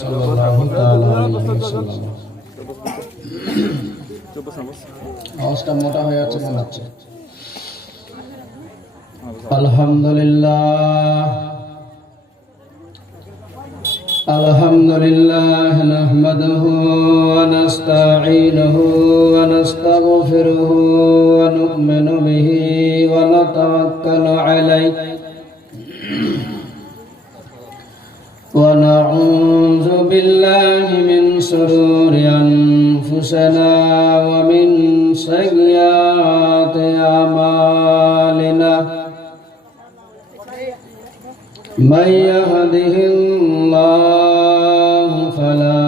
সাল্লাল্লাহু তাআলা আলাইহি ওয়াসাল্লাম। আওয়াজটা মোটা হয়ে যাচ্ছে মনে হচ্ছে। আলহামদুলিল্লাহ আলহামদুলিল্লাহ নাহমাদুহু ওয়া নাস্তাঈনুহু ওয়া নাস্তাগফিরুহু ওয়া নু'মিনু বিহি ওয়া নাতাওয়াক্কালু আলাইহি ونعوذ بالله من شرور أنفسنا ومن سيئات أعمالنا من يهده الله فلا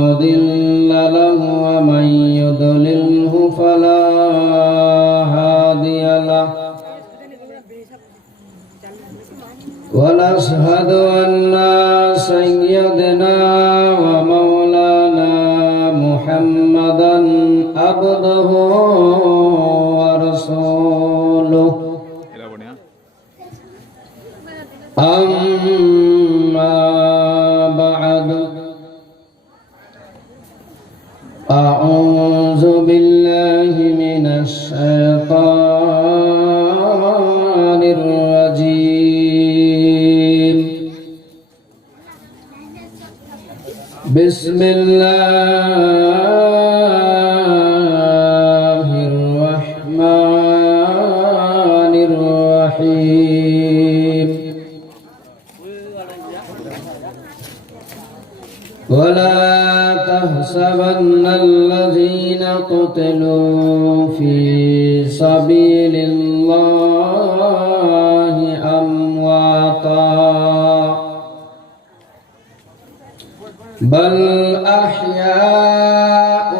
مضل له ومن يضلله فلا هادي له ونشهد أن سيدنا ومولانا محمدا عبده ورسوله أما بعد أعوذ بالله من الشيطان الرجيم بسم الله الرحمن الرحيم ولا تحسبن الذين قتلوا في سبيل الله أمواتا بل أحياء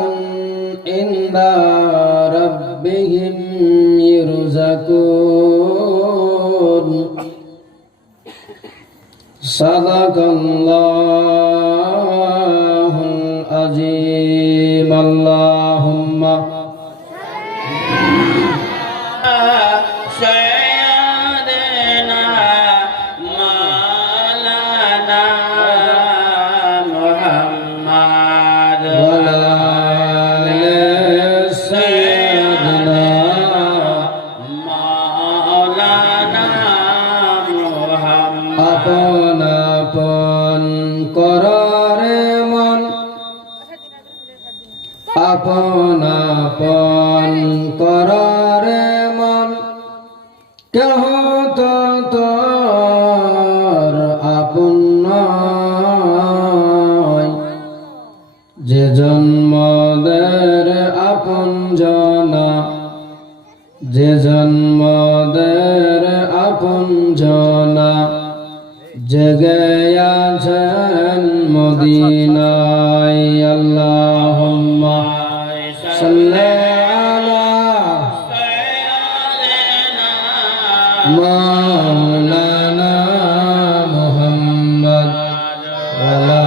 عند ربهم يرزقون صدق الله العظيم اللهم আপন আপন কররে মন আপন আপন কররে মন কেহ তো তোর আপন নয় যে জন্মদের আপন জনা যে জন্মদের আপন জনা জেগে আছেন মদিনায় আল্লাহুম্মা সাল্লি আলা সাইয়্যিদিনা মাওলানা মুহাম্মদ ওয়া আলা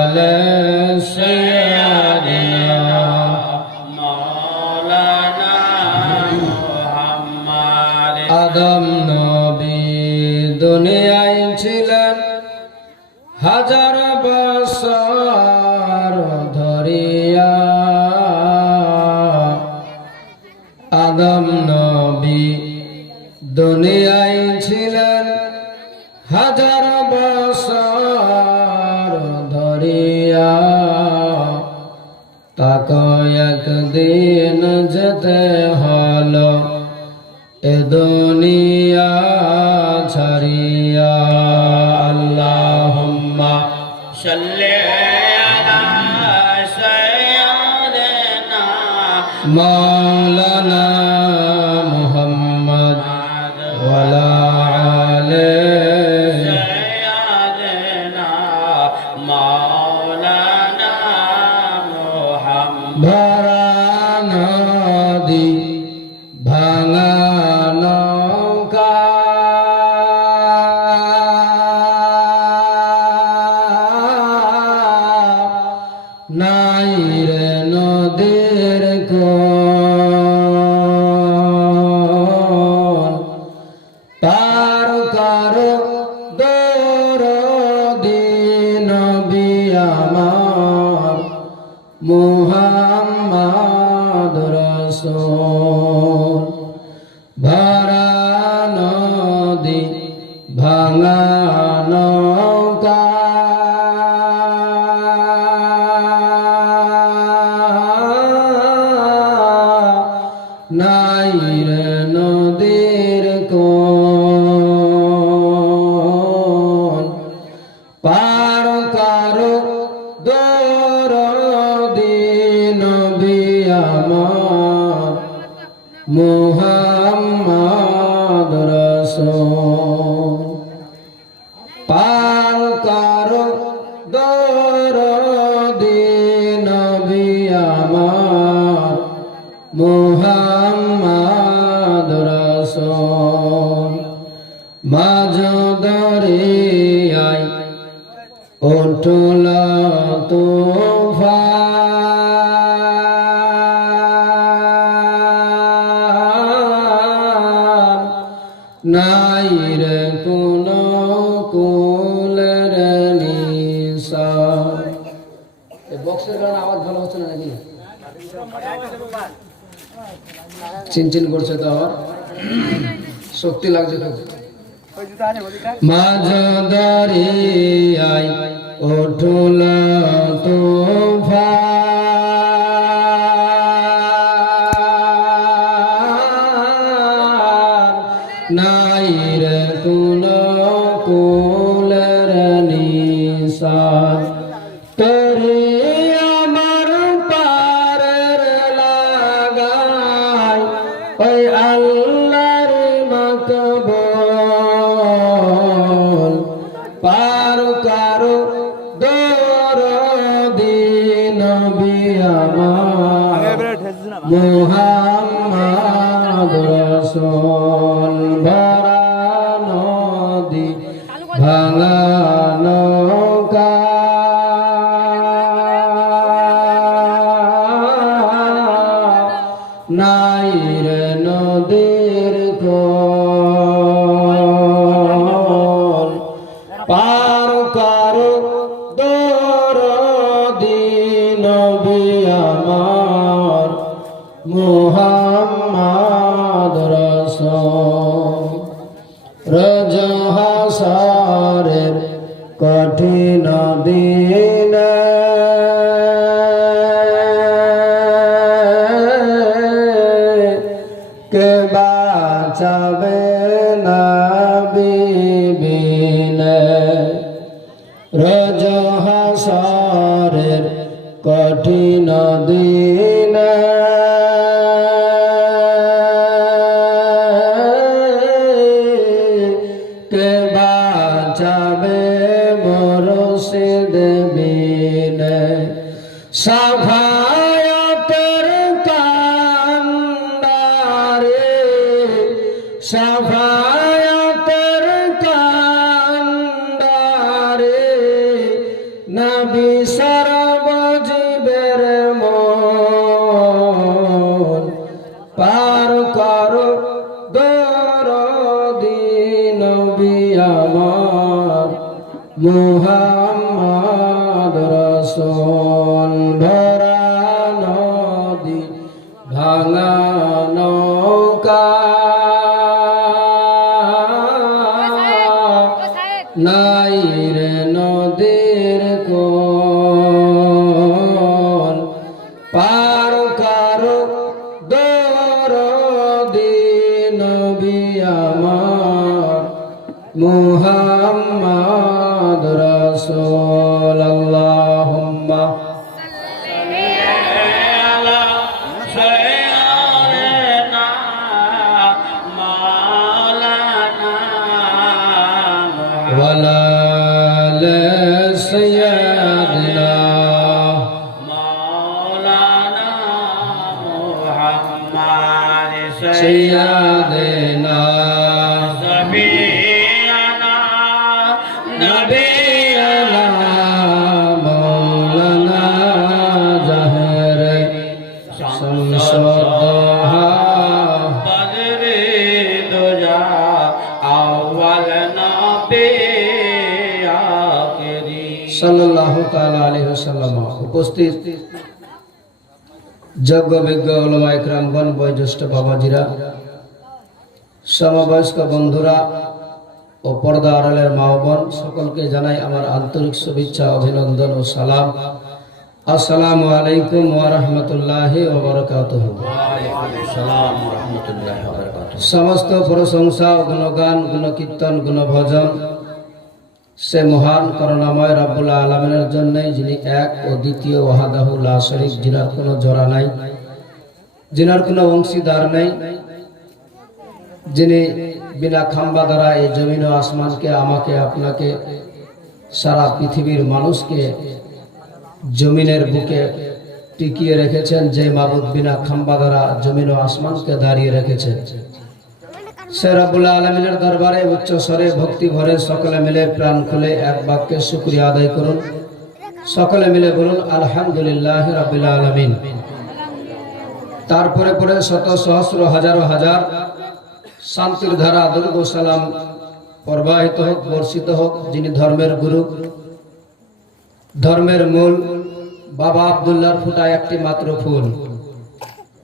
আলি সাইয়্যিদিনা মাওলানা মুহাম্মদ আদম নবী দুনিয়ায় ছিলেন হাজার বছর ধরিয়া আদম নবী দুনিয়ায় ছিলেন হাজার বছর ধরিয়া তাকে একদিন যেতে হলো এ দুনিয়া ছাড়িয়া আল্লাহুম্মা সাল্লি আলা সাইয়্যিদিনা মাওলানা মুহাম্মদ ওয়া আলা আলি সাইয়্যিদিনা মাওলানা মুহাম্মদ ভরা নদী ভাঙা নৌকা নাই রে নদীর কোন পার কর দরদি নবী রাসূল পার করো দরদি নবী আমার মুহাম্মদ রাসূল মাঝ দরিয়ায় উঠল তুফান নাই রে কোনো কুলের নিশান। এই বক্সের কারণে আওয়াজ ভালো হচ্ছে না নাকি? চিনচিন করছে তো আবার, শক্তি লাগছে খুব। মাঝ দরিয়ায় উঠল তুফান নাই রে কোনো কুলের নিশান। তোরে আমার পারের লাগাই ওই আল্লাহর মাকবুল পার করো দরদি নবী আমার মুহাম্মদ রাসূল ভরা নদী ভাঙা নৌকা নাই রে নদীর কোল পার করো দরদি নবী আমার মুহাম্মদ রাসূল রোজ হাসরের কঠিন দিনে কে বাঁচাবে নবী বিনে রোজ হাসরের কঠিন দিনে কে বাঁচাবে মুর্শিদ বিনে সাফায়াতের কান্ডারে সাফায়াতের কান্ডারে নবী সর্বজীবের মন পার করো দরদি নবী আমার মুহাম্মদ রাসূল ভরা নদী ভাঙা নৌকা নাই রে নদীর কোল পার করো দরদি নবী আমার মুহাম্মদ রাসূল আল্লাহুম্মা ওয়ালা সাইয়্যিদিনা মাওলানা মুহাম্মদ সাইয়্যিদিনা সাবিয়ানা নবিয়ানা মাওলানা জাহর শামসুদ্দোহা বদরে দুজা আউয়াল নবী আখিরি সাল্লাল্লাহু তাআলা আলাইহি ওয়াসাল্লাম। উপস্থিত যোগ্য বিজ্ঞ উলামা ইকরামগণ, বয়োজ্যেষ্ঠ বাবাজিরা, সমবয়স্ক বন্ধুরা ও পর্দা আড়ালের মা ও বোন, সকলকে জানাই আমার আন্তরিক শুভেচ্ছা, অভিনন্দন ও সালাম। আসসালামু আলাইকুম ওয়া রাহমাতুল্লাহি ওয়া বারাকাতুহু। সমস্ত প্রশংসা, গুণগান, গুণকীর্তন, গুণভজন সে মহান করুণাময় রব্বুল আলামিনের জন্য, যিনি এক ও দ্বিতীয় ওয়াহদাহু লা শারীক, যিনার কোনো জোড়া নাই, যিনার কোনো অংশীদার নেই, যিনি বিনা খাম্বা দ্বারা এই জমিন ও আসমানকে, আমাকে, আপনাকে, সারা পৃথিবীর মানুষকে জমিনের বুকে টিকিয়ে রেখেছেন, যে মাবুদ বিনা খাম্বা দ্বারা জমিন ও আসমানকে দাঁড়িয়ে রেখেছেন, সে রব্বুল আলামিনের দরবারে উচ্চ স্বরে ভক্তি ভরে সকলে মিলে প্রাণ খুলে এক বাক্যে শুকরিয়া আদায় করুন। সকলে মিলে বলুন আলহামদুলিল্লাহ রাব্বিল আলামিন। তারপরে পরে শত সহস্র হাজারো হাজার শান্তির ধারা দুরূদ ও সালাম প্রবাহিত হোক, বর্ষিত হোক, যিনি ধর্মের গুরু, ধর্মের মূল, বাবা আব্দুল্লাহর ফুটা একটি মাত্র ফুল,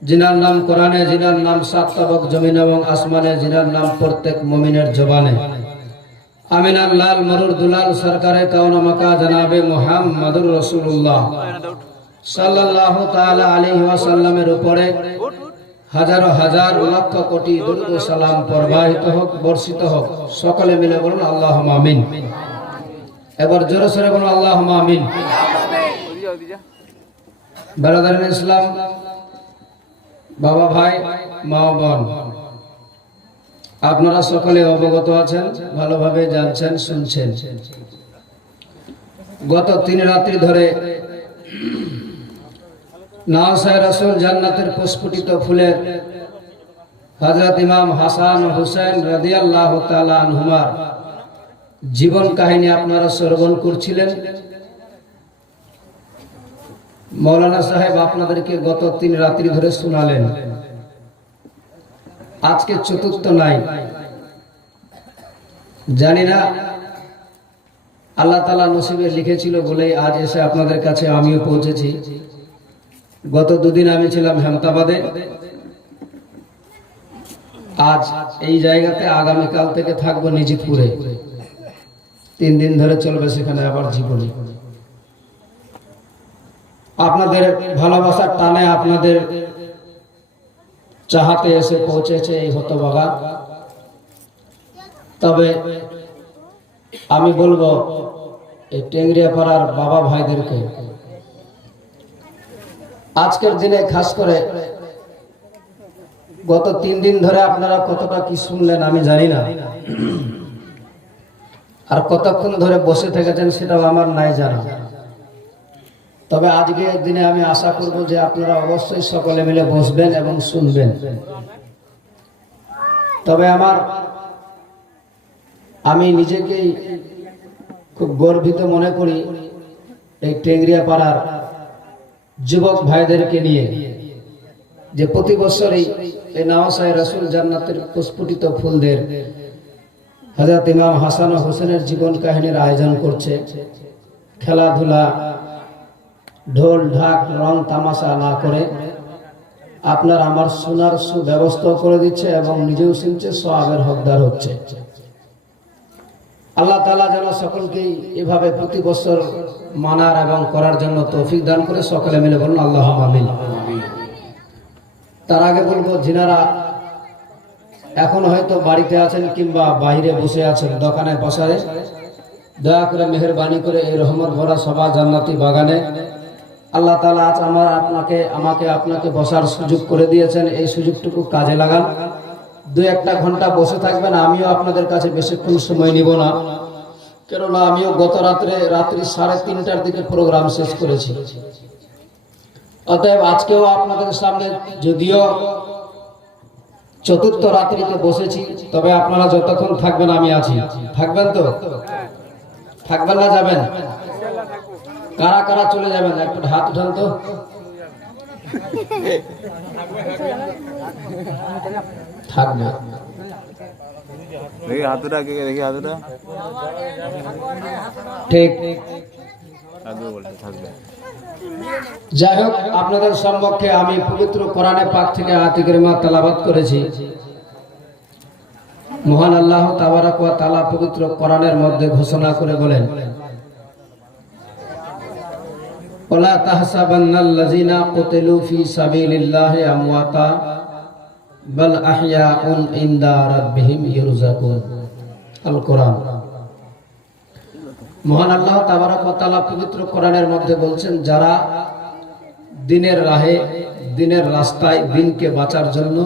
জিনার নাম কোরআনে, জিনার নাম সাত তাবক জমিন এবং আসমানে, জিনার নাম প্রত্যেক মুমিনের জবানে, আমিনার লাল মরুর দুলাল সরকারে কাউন মাকা জনাবে মুহাম্মদুর রাসূলুল্লাহ সাল্লাল্লাহু তাআলা আলাইহি ওয়াসাল্লামের উপরে হাজারো হাজার লক্ষ কোটি দুরূদ ও সালাম প্রবাহিত হোক, বর্ষিত হোক। সকলে মিলে বলুন আল্লাহুম্মা আমিন। এবার জোরে সোরে বলুন আল্লাহুম্মা আমিন। ব্রাদার ইন ইসলাম, বাবা ভাই, মা ও বোন, আপনারা সকলে অবগত আছেন, ভালোভাবে জানছেন, শুনছেন। গত 3 রাত্রি ধরে নাওসায় রাসূল জান্নাতের প্রস্ফুটিত ফুলের হযরত ইমাম হাসান ও হুসাইন রাদিয়াল্লাহু তাআলা আনহুমার জীবন কাহিনী আপনারা শ্রবণ করছিলেন। মৌলানা সাহেব আপনাদেরকে গত 3 রাত্রি ধরে শোনালেন। আজকে চতুর্থ নাই, জানি না আল্লাহ তাআলা নসিবে লিখেছিল বলেই আজ এসে আপনাদের কাছে আমিও পৌঁছেছি। গত 2 দিন আমি ছিলাম হেমতাবাদে, আজ এই জায়গাতে, আগামীকাল থেকে থাকবো নিজিতপুরে। 3 দিন ধরে চলবে সেখানে আবার জীবনী। আপনাদের ভালোবাসার টানে, আপনাদের চাহাতে এসে পৌঁছেছে এই হতভাগা। তবে আমি বলবো এই টেংরিয়া পাড়ার বাবা ভাইদেরকে, আজকের দিনে খাস করে গত 3 দিন ধরে আপনারা কতটা কি শুনলেন আমি জানি না, আর কতক্ষণ ধরে বসে থেকেছেন সেটাও আমার নাই জানা। তবে আজকের দিনে আমি আশা করব যে আপনারা অবশ্যই সকলে মিলে বসবেন এবং শুনবেন। তবে আমি নিজেকেই খুব গর্বিত মনে করি এই টেংরিয়া পাড়ার যুবক ভাইদেরকে নিয়ে, যে প্রতি বছর এই নাওসায় রাসূল জান্নাতের প্রস্ফুটিত ফুলদের হযরত ইমাম হাসান ও হোসেনের জীবন কাহিনীর আয়োজন করছে। খেলাধুলা, ঢোল ঢাক, রং তামাশা না করে আপনার আমার শোনার সুব্যবস্থা করে দিচ্ছে এবং নিজেও শুনছে, সওয়াবের হকদার হচ্ছে। আল্লাহ তাআলা যেন সকলকেই এভাবে প্রতি বছর মানার এবং করার জন্য তৌফিক দান করে। সকলে মিলে বলুন আল্লাহুম্মা আমিন। তার আগে বলবো, যিনারা এখন হয়তো বাড়িতে আছেন কিংবা বাইরে বসে আছেন, দোকানে বসারে, দয়া করে মেহেরবানি করে এই রহমত ভরা সভা জান্নাতি বাগানে আল্লাহ তাআলা আজ আমাকে আপনাকে বসার সুযোগ করে দিয়েছেন। এই সুযোগটুকু কাজে লাগান। 2-1 ঘন্টা বসে থাকবেন। আমিও আপনাদের কাছে বেশিক্ষণ সময় নিব না, কেননা আমিও গত রাত্রি 3:30টার দিকে প্রোগ্রাম শেষ করেছি। অতএব আজকেও আপনাদের সামনে যদিও চতুর্থ রাত্রিতে বসেছি, তবে আপনারা যতক্ষণ থাকবেন আমি আছি। থাকবেন তো? থাকবেন না যাবেন? কারা কারা চলে যাবেন একটু হাত উঠান তো। থাকবে ঠিক। যাই হোক, আপনাদের সম্মুখে আমি পবিত্র কোরআনে পাক থেকে আয়াত কারিমা তেলাওয়াত করেছি। মহান আল্লাহ তাবারাক ওয়া তাআলা পবিত্র কোরআনের মধ্যে ঘোষণা করে বলেন, ওয়ালা তাহসাবান্নাল্লাযিনা কুতিলু ফি সাবিলিল্লাহি আমওয়াতা বাল আহইয়াউন ইনদা রাব্বিহিম ইরযাকুন। আল কোরআন। মহান আল্লাহ তাবারাক ওয়া তাআলা পবিত্র কোরআনের মধ্যে বলছেন, যারা দিনের রাহে, দিনের রাস্তায়, দিনকে বাঁচার জন্য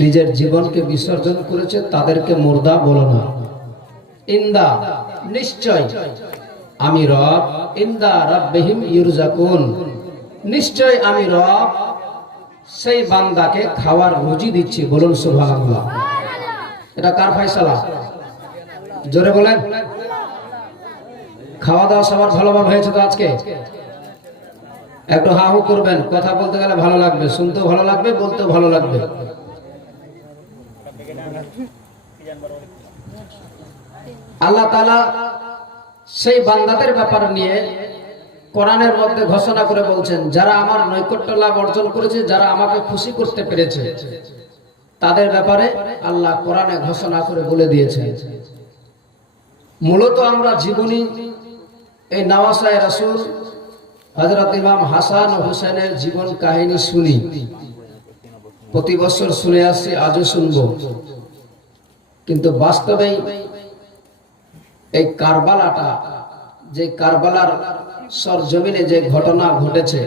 নিজের জীবনকে বিসর্জন করেছে তাদেরকে মুর্দা বলো না। ইন্দা নিশ্চয় আমি রব, ইন্দা রাব্বিহিম ইউরজাকুন নিশ্চয় আমি রব সেই বান্দাকে খাওয়ার রুজি দিচ্ছি। বলুন সুবহানাল্লাহ। এটা কার ফয়সালা? জোরে বলেন। খাওয়া দাওয়া সবার ভালোভাবে হয়েছে তো আজকে? একটু হা হু করবেন, কথা বলতে গেলে ভালো লাগবে, শুনতেও ভালো লাগবে, বলতেও ভালো লাগবে। আল্লাহ তাআলা সেই বান্দাদের ব্যাপার নিয়ে কোরআনের মধ্যে ঘোষণা করে বলছেন, যারা আমার নৈকট্য লাভ অর্জন করেছে, যারা আমাকে খুশি করতে পেরেছে, তাদের ব্যাপারে আল্লাহ কোরআনে ঘোষণা করে বলে দিয়েছে। মূলত আমরা জীবনী এই নওয়াসায়ে রাসূল হযরত ইমাম হাসান ও হুসাইনের জীবন কাহিনী শুনি, প্রতি বছর শুনে আসছি, আজও শুনবো। কিন্তু বাস্তবে এই কারবালাটা, যে কারবালার সরজমিনে যে ঘটনা ঘটেছে,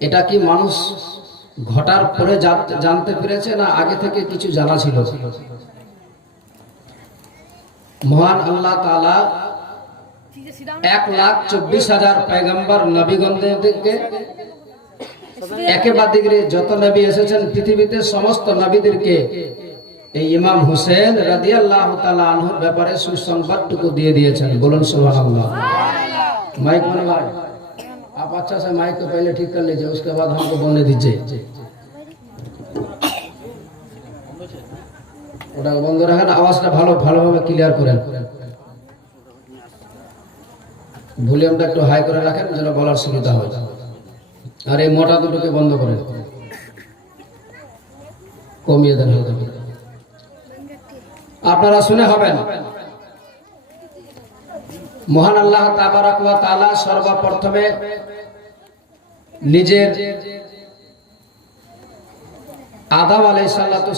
এটা কি মানুষ ঘটার পরে জানতে পেরেছে না আগে থেকে কিছু জানা ছিল? মহান আল্লাহ তাআলা 1,24,000 পয়গম্বর নবীগণদেরকে একেবারে যত নবী এসেছেন পৃথিবীতে, সমস্ত নবীদেরকে এই ইমাম হুসেন রাদিয়াল্লাহু তাআলা আনহুর ব্যাপারে সুসংবাদটুকু দিয়ে দিয়েছেন। বলুন সুবহানাল্লাহ। माइक में भाई आप अच्छा से माइक को पहले ठीक कर लीजिए, उसके बाद हमको बोलने दीजिए। ওটা বন্ধ রাখেন, আওয়াজটা ভালোভাবে ক্লিয়ার করেন, ভলিউমটা একটু হাই করে রাখেন যেন বলার সুবিধা হয়। আর এই মোটা দুটোকে বন্ধ করেন, কমিয়ে দেন। আপনারা শুনে হবেন, মহান আল্লাহ তাবারাক ওয়া তাআলা সর্বপ্রথমে নিজের আদম আলাইহিস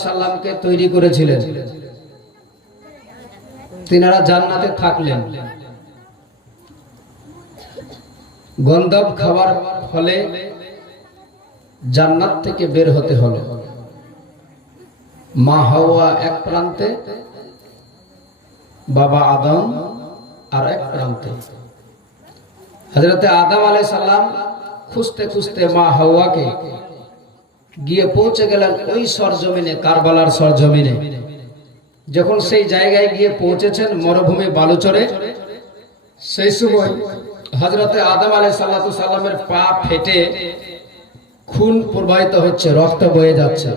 সালামকে তৈরি করেছিলেন। তিনারা জান্নাতে থাকলেন, গন্ধব খাওয়ার ফলে জান্নাত থেকে বের হতে হলো। মা হাওয়া এক প্রান্তে, বাবা আদম আর এক প্রান্তে। হযরতে আদম আলাইহিস সালাম খুঁজতে খুঁজতে মা হাওয়াকে গিয়ে পৌঁছে গেলেন ওই সরজমিনে, কারবালার সরজমিনে। যখন সেই জায়গায় গিয়ে পৌঁছেছেন মরুভূমি বালুচরে, সেই সময় হযরতে আদম আলাইহিস সালামের পা ফেটে খুন প্রবাহিত হচ্ছে, রক্ত বয়ে যাচ্ছে।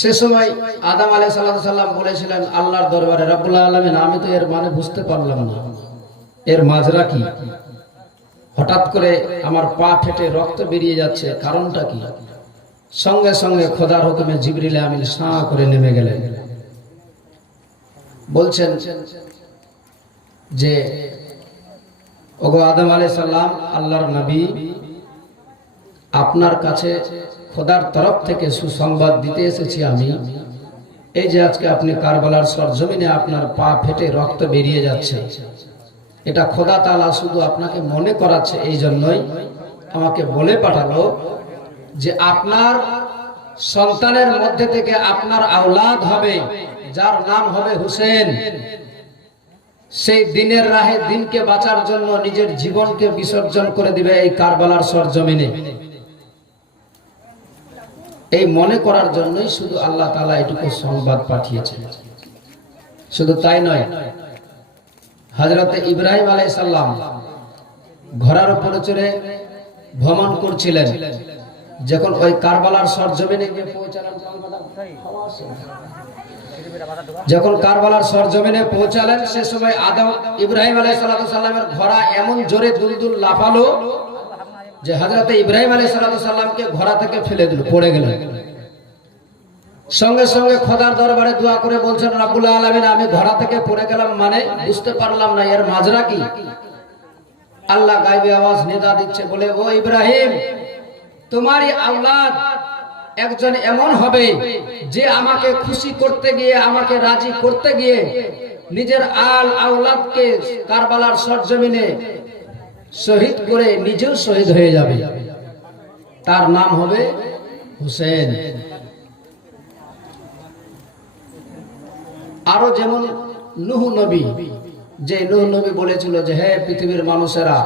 সে সময় আদম আলাইহিস সালাম বলেছিলেন আল্লাহর দরবারে, রব্বুল আলামিন আমি তো এর মানে বুঝতে পারলাম না, এর মাজরা কি? হঠাৎ করে আমার পা ফেটে রক্ত বেরিয়ে যাচ্ছে, কারণটা কি? সঙ্গে সঙ্গে খোদার হুকুমে জিবরিল আমিন সাঁ করে নেমে গেলেন। বলছেন যে ওগো আদম আলাইহিস সালাম, আল্লাহর নবী, আপনার কাছে খোদার তরফ থেকে সুসংবাদ দিতে এসেছি আমি। এই যে আজকে আপনি কারবালার সরজমিনে আপনার পা ফেটে রক্ত বেরিয়ে যাচ্ছে, এটা খোদা তাআলা শুধু আপনাকে মনে করাচ্ছে, এই জন্যই আমাকে বলে পাঠালো যে আপনার সন্তানের মধ্যে থেকে আপনার আওলাদ হবে, যার নাম হবে হুসেন। সেই দিনের রাহে, দিনকে বাঁচার জন্য নিজের জীবনকে বিসর্জন করে দিবে এই কারবালার সরজমিনে। এই মনে করার জন্যই শুধু আল্লাহ তাআলা এটুকু সংবাদ পাঠিয়েছেন। শুধু তাই নয়, হযরতে ইব্রাহিম আলাইহিস সালাম ঘোড়ার উপরে চড়ে ভ্রমণ করছিলেন। যখন ওই কারবালার সরজমিনে গিয়ে পৌঁছালেন, যখন কারবালার সরজমিনে পৌঁছালেন, সে সময় ইব্রাহিম আলাইহিস সালামের ঘোড়া এমন জোরে দুলদুল লাফালো যে হযরতে ইব্রাহিম আলাইহিস সালামকে ঘোড়া থেকে ফেলে দিল, পড়ে গেলেন। সঙ্গে সঙ্গে খোদার দরবারে দোয়া করে বলছেন, রব্বুল আলামিন আমি ঘোড়া থেকে পড়ে গেলাম, মানে বুঝতে পারলাম না এর মাজরা কি। আল্লাহ গায়বী আওয়াজ নিদা দিচ্ছে, বলে ও ইব্রাহিম, তোমারই আওলাদ একজন এমন হবে যে আমাকে খুশি করতে গিয়ে, আমাকে রাজি করতে গিয়ে নিজের আওলাদকে কারবালার সরজমিনে শহীদ করে নিজেও শহীদ হয়ে যাবে। তার নাম হবে হুসেন। আরো যেমন নূহ নবী, যে নূহ নবী বলেছিল যে হে পৃথিবীর মানুষেরা,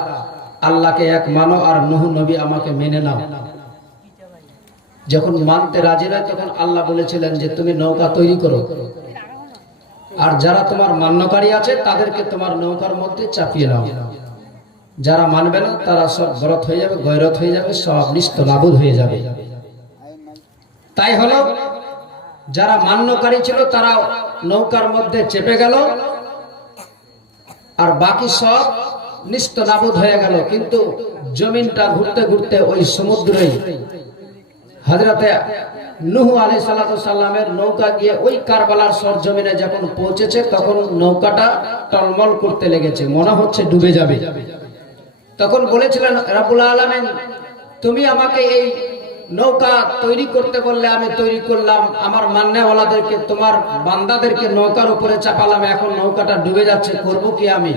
আল্লাহকে এক মানো আর নূহ নবী আমাকে মেনে নাও। যখন মানতে রাজি নয় তখন আল্লাহ বলেছিলেন যে তুমি নৌকা তৈরি করো, আর যারা তোমার মান্যকারী আছে তাদেরকে তোমার নৌকার মধ্যে চাপিয়ে নাও। যারা মানবে না তারা সব গরত হয়ে যাবে, গৈরত হয়ে যাবে, সব নিস্তনাবুদ হয়ে যাবে। তাই হলো যারা মান্যকারী ছিল তারা নৌকার মধ্যে চেপে গেল, আর বাকি সব নিস্তনাবুদ হয়ে গেল। কিন্তু জমিনটা ঘুরতে ঘুরতে ওই সমুদ্রেই হযরতে নূহ আলাইহিস সালামের নৌকা গিয়ে ওই কারবালার সরজমিনে যখন পৌঁছেছে তখন নৌকাটা টলমল করতে লেগেছে, মনে হচ্ছে ডুবে যাবে। তখন বলেছিলেন রব্বুল আলামিন, তুমি আমাকে এই নৌকা তৈরি করতে বললে আমি তৈরি করলাম, আমার মান্যওয়ালাদেরকে তোমার বান্দাদেরকে নৌকার উপরে চাপালাম, এখন নৌকাটা ডুবে যাচ্ছে, করব কি আমি?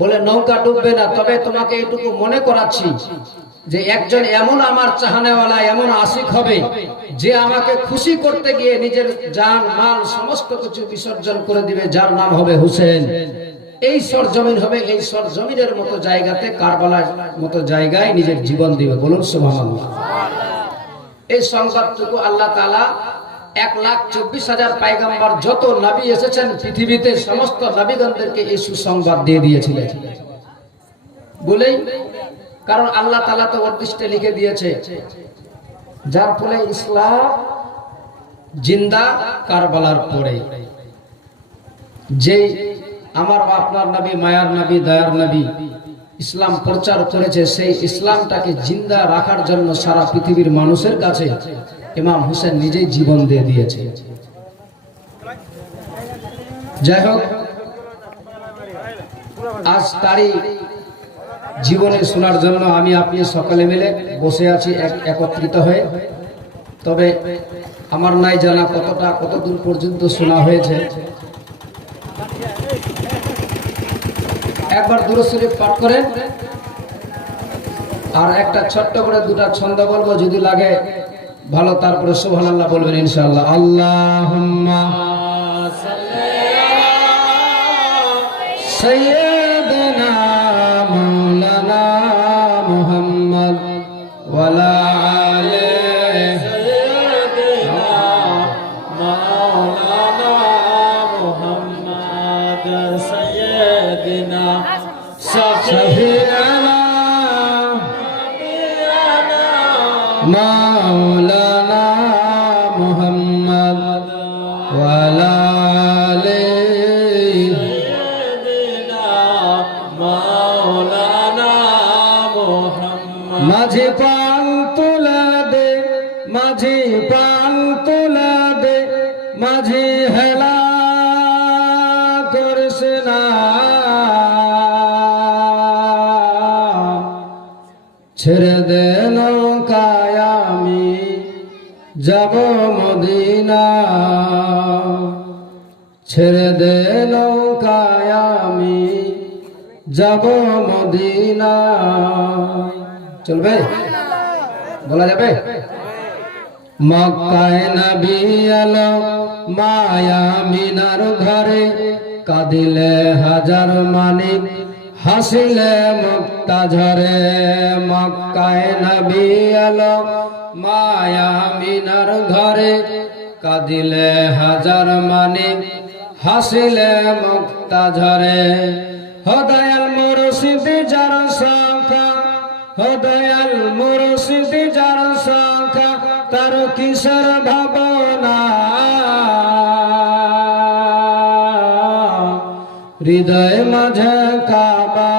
বলে নৌকা ডুববে না, তবে তোমাকে এইটুকু মনে করাচ্ছি যে একজন এমন আমার চাহনেওয়ালা, এমন আশিক হবে যে আমাকে খুশি করতে গিয়ে নিজের জান মাল সমস্ত কিছু বিসর্জন করে দিবে, যার নাম হবে হুসেন। এই সরজমিন হবে, এই সরজমিনের মতো জায়গাতে, কারবালার মতো জায়গায় নিজের জীবন দিবে। বলুন সুবহানাল্লাহ। এই সংবাদটুকু আল্লাহ তাআলা 1,24,000 পয়গম্বর যত নবী এসেছেন পৃথিবীতে সমস্ত নবীগণদেরকে এই সুসংবাদ দিয়ে দিয়েছিলেন বলেই, কারণ আল্লাহ তাআলা তো অদৃষ্টে লিখে দিয়েছে, যার ফলে ইসলাম জিন্দা কারবালার পরে। যে আমার আপনার নবী, মায়ার নবী, দয়ার নবী ইসলাম প্রচার করেছে, সেই ইসলামটাকে জিন্দা রাখার জন্য সারা পৃথিবীর মানুষের কাছে ইমাম হুসেন নিজেই জীবন দিয়ে দিয়েছে। যাই হোক, আজ তারই জীবনে শোনার জন্য আমি আপনি সকলে মিলে বসে আছি একত্রিত হয়ে। তবে আমার নাই জানা কত দূর পর্যন্ত শোনা হয়েছে। একবার দুরূদ শরীফ পাঠ করেন, আর একটা ছোট্ট করে দুটা ছন্দ বলবো, যদি লাগে ভালো, তারপরে সুবহানাল্লাহ বলবেন ইনশাআল্লাহ। আল্লাহুম্মা সাল্লি আলা সাইয়্যিদিনা মাওলানা মুহাম্মদ ওয়া আলা আলি সাইয়্যিদিনা মাওলানা মুহাম্মদ সাইয়্যিদিনা শাফি'ানা মাওলানা মুহাম্মদ ওয়া আলা আলি সাইয়্যিদিনা মাওলানা মুহাম্মদ। মাঝে পাল তোলা দে, মাঝে পাল তোলা দে, মাঝে হেলা করিস না, ছেড়ে দে নৌকায় আমি যাব মদিনা, ছেড়ে দে নৌকায় আমি যাব মদিনা। চলবে? বলা যাবে? মক্কায় নবী এলো মায়া মিনার ঘরে, কাঁদিলে হাজার মানিক হাসিলে মুক্তা ঝরে। মক্কায় নবী এলো মায়া মিনার ঘরে, কাঁদিলে হাজার মানিক হাসিলে মুক্তা ঝরে। হদয়াল মুর্শিদ যার শাখা, হদয়াল মুর্শিদ যার শাখা, তার কিসের ভাবনা, হৃদয় মাঝে কাবা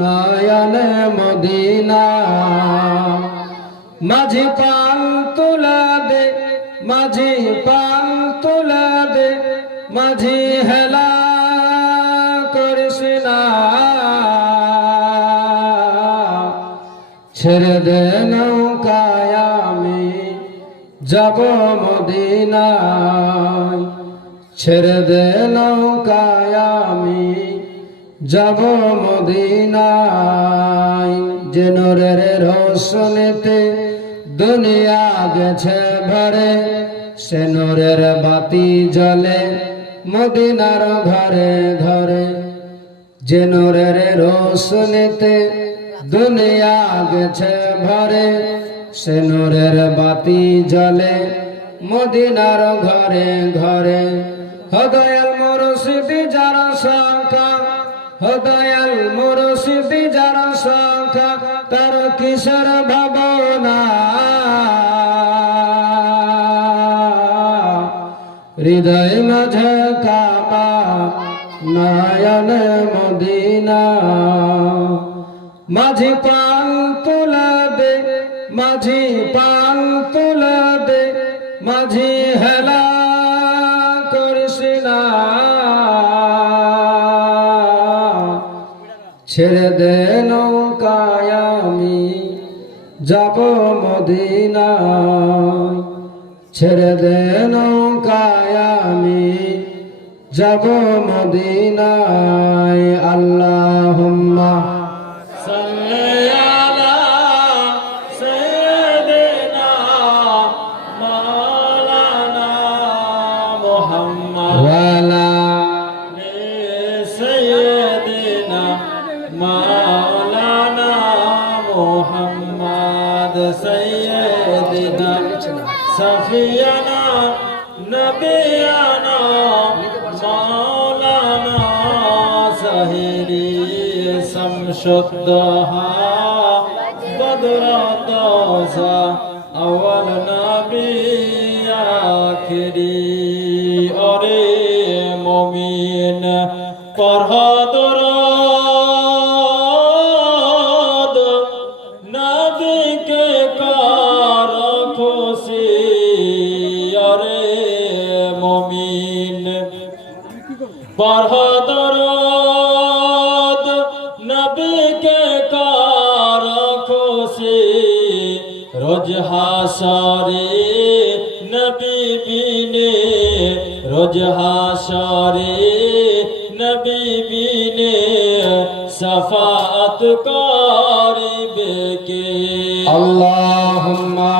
নয়নে মদিনা। মাঝি পাল তোলা দে, মাঝি পাল তোলা দে, মাঝি হেলা করিস না, ছেড়ে দে নৌকায় আমি যাব মদিনা, ছেড়ে দে নৌকায় আমি যাব মদিনায়। যে নূরের রোশনীতে দুনিয়া গেছে ভরে সে নূরের বাতি জ্বলে মদিনার ঘরে ঘরে যে নূরের রোশনীতে দুনিয়া গেছে ভরে সে নূরের বাতি জ্বলে মদিনার ঘরে ঘরে হদয়াল মুর্শিদি যার শাখা হদয়াল মুর্শিদি যার শাখা তার কিশোর ভাবনা হৃদয় মাঝে কাবা নয়ন মদিনা মাঝি পান তুলা দে মাঝি পান তুলা দে মাঝি হেলা করিস না ছেড়ে দে নৌকায় আমি যাব মদিনা ছেড়ে দে নৌকায় আমি যাব মদিনায় আল্লাহুম্মা সাল্লি আলা সাইয়্যিদিনা মাওলানা মুহাম্মদ ওয়ালা সাইয়্যিদিনা মাওলানা মুহাম্মদ সাইয়্যিদিনা সাফিয়ানা নবিয়ানা মাওলানা সাহিরি শামসুদ্দোহা বদরতোসা আওয়াল নবী আখিরি ওরে মুমিন পরহদরদ নবীকে কর খুশি ওরে মুমিন পরহদরদ নবীকে কর খুশি রোজ হাসরে নবী বিনে রোজ হাসরে নবী বিনে শফাআত করিবে কে আল্লাহুম্মা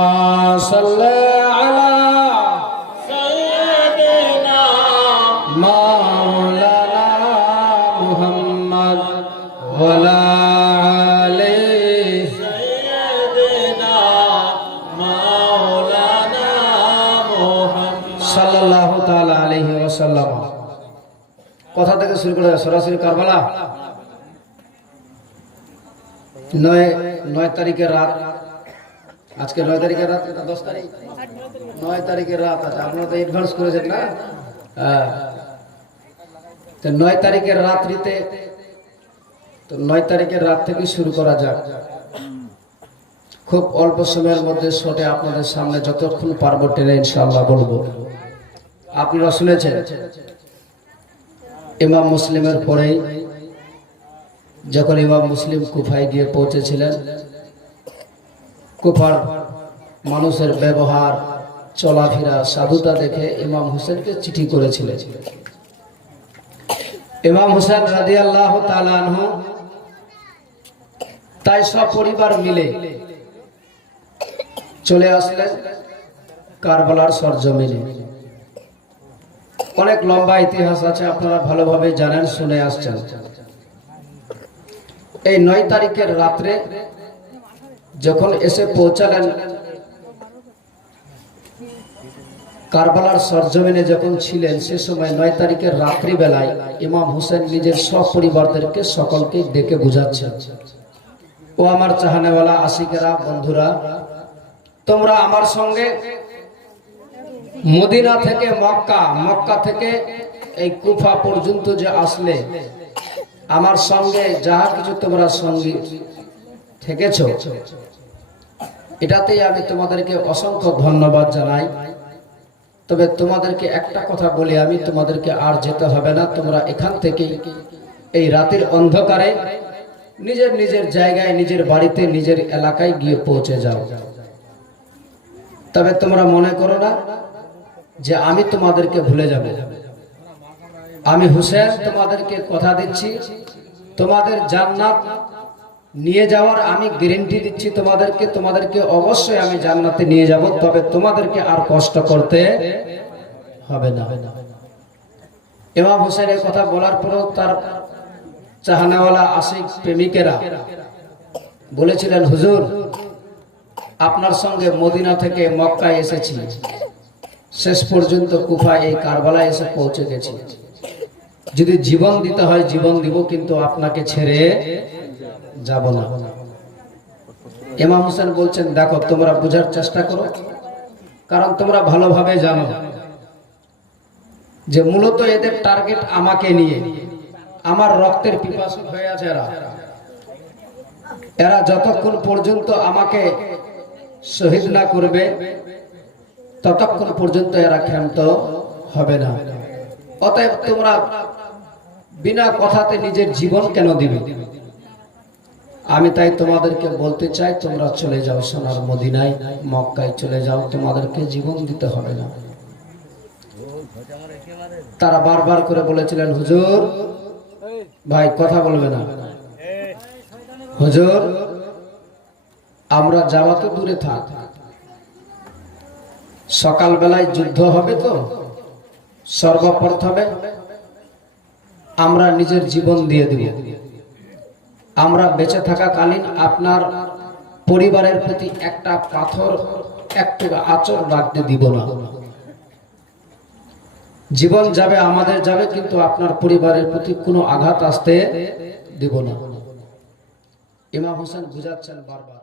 সাল্লি আলা সাইয়্যিদিনা মাওলানা মুহাম্মদ ওয়ালা আলি সাইয়্যিদিনা মাওলানা মুহাম্মদ সাল্লাল্লাহু তাআলা আলাইহি ওয়াসাল্লাম কথা থেকে শুরু করে সরাসরি কারবালা 9 তারিখের রাত আজকে 9 তারিখের রাত না 10 তারিখ 9 তারিখের রাত আছে আপনারা তো অ্যাডভান্স করেছেন না হ্যাঁ তো 9 তারিখের রাত্রিতে তো 9 তারিখের রাত থেকে শুরু করা যাক খুব অল্প সময়ের মধ্যে শটে আপনাদের সামনে যতক্ষণ পারবো টেনে ইনশাআল্লাহ বলবো আপনারা শুনেছেন ইমাম মুসলিমের পরেই যখন ইমাম মুসলিম কুফায় গিয়ে পৌঁছেছিলেন কুফার মানুষের ব্যবহার চলাফেরা সাধুতা দেখে ইমাম হুসেনকে চিঠি করেছিলেন ইমাম হুসেন রাদিয়াল্লাহু তাআলা আনহু তাই সব পরিবার মিলে চলে আসলেন কারবালার সরজমিনে অনেক লম্বা ইতিহাস আছে আপনারা ভালোভাবে জানেন শুনে আসছেন এই 9 তারিখের রাত্রে যখন এসে পৌঁছালেন কারবালার সরজমিনে যখন ছিলেন সে সময় 9 তারিখের রাত্রি বেলায় ইমাম হুসেন নিজের সব পরিবারদেরকে সকলকে ডেকে বুঝাচ্ছেন ও আমার চাহনেওয়ালা আশিকেরা বন্ধুরা তোমরা আমার সঙ্গে মদিনা থেকে মক্কা মক্কা থেকে এই কুফা পর্যন্ত যে আসলে আমার সঙ্গে যাহা কিছু তোমরা সঙ্গী থেকেছ এটাতেই আমি তোমাদেরকে অসংখ্য ধন্যবাদ জানাই তবে তোমাদেরকে একটা কথা বলি আমি তোমাদেরকে আর যেতে হবে না তোমরা এখান থেকে এই রাতের অন্ধকারে নিজের নিজের জায়গায় নিজের বাড়িতে নিজের এলাকায় গিয়ে পৌঁছে যাও তবে তোমরা মনে করো না যে আমি তোমাদেরকে ভুলে যাব আমি হুসেন তোমাদেরকে কথা দিচ্ছি তোমাদের জান্নাত নিয়ে যাওয়ার আমি গ্যারান্টি দিচ্ছি তোমাদেরকে অবশ্যই আমি জান্নাতে নিয়ে যাব, তবে তোমাদেরকে আর কষ্ট করতে হবে না। ইমাম হোসেনের কথা বলার পরেও তার চাহনাওয়ালা আশিক প্রেমিকেরা বলেছিলেন, হুজুর আপনার সঙ্গে মদিনা থেকে মক্কায় এসেছি, শেষ পর্যন্ত কুফায় এই কারবালায় এসে পৌঁছে গেছি, যদি জীবন দিতে হয় জীবন দিব, কিন্তু আপনাকে ছেড়ে যাব না। ইমাম হোসেন বলছেন, দেখো তোমরা বোঝার চেষ্টা করো, কারণ তোমরা ভালোভাবে জানো যে মূলত এদের টার্গেট আমাকে নিয়ে, আমার রক্তের পিপাসু হয়ে আছে এরা যতক্ষণ পর্যন্ত আমাকে শহীদ না করবে ততক্ষণ পর্যন্ত এরা ক্ষান্ত হবে না। অতএব তোমরা বিনা কথাতে নিজের জীবন কেন দিবে? আমি তাই তোমাদেরকে বলতে চাই, তোমরা চলে যাও সোনার মদিনায়, মক্কায় চলে যাও, তোমাদেরকে জীবন দিতে হবে না। তারা বারবার করে বলেছিলেন, হুজুর ভাই কথা বলবে না, হুজুর আমরা যাওয়া তো দূরে থাক, সকালবেলায় যুদ্ধ হবে, তো সর্বপ্রথমে আমরা নিজের জীবন দিয়ে দেব, আমরা বেঁচে থাকাকালীন আপনার পরিবারের প্রতি একটা পাথর, একটু আঁচড় রাখতে দিব না। জীবন যাবে, আমাদের যাবে, কিন্তু আপনার পরিবারের প্রতি কোনো আঘাত আসতে দিব না। ইমাম হোসেন বুঝাচ্ছেন বারবার।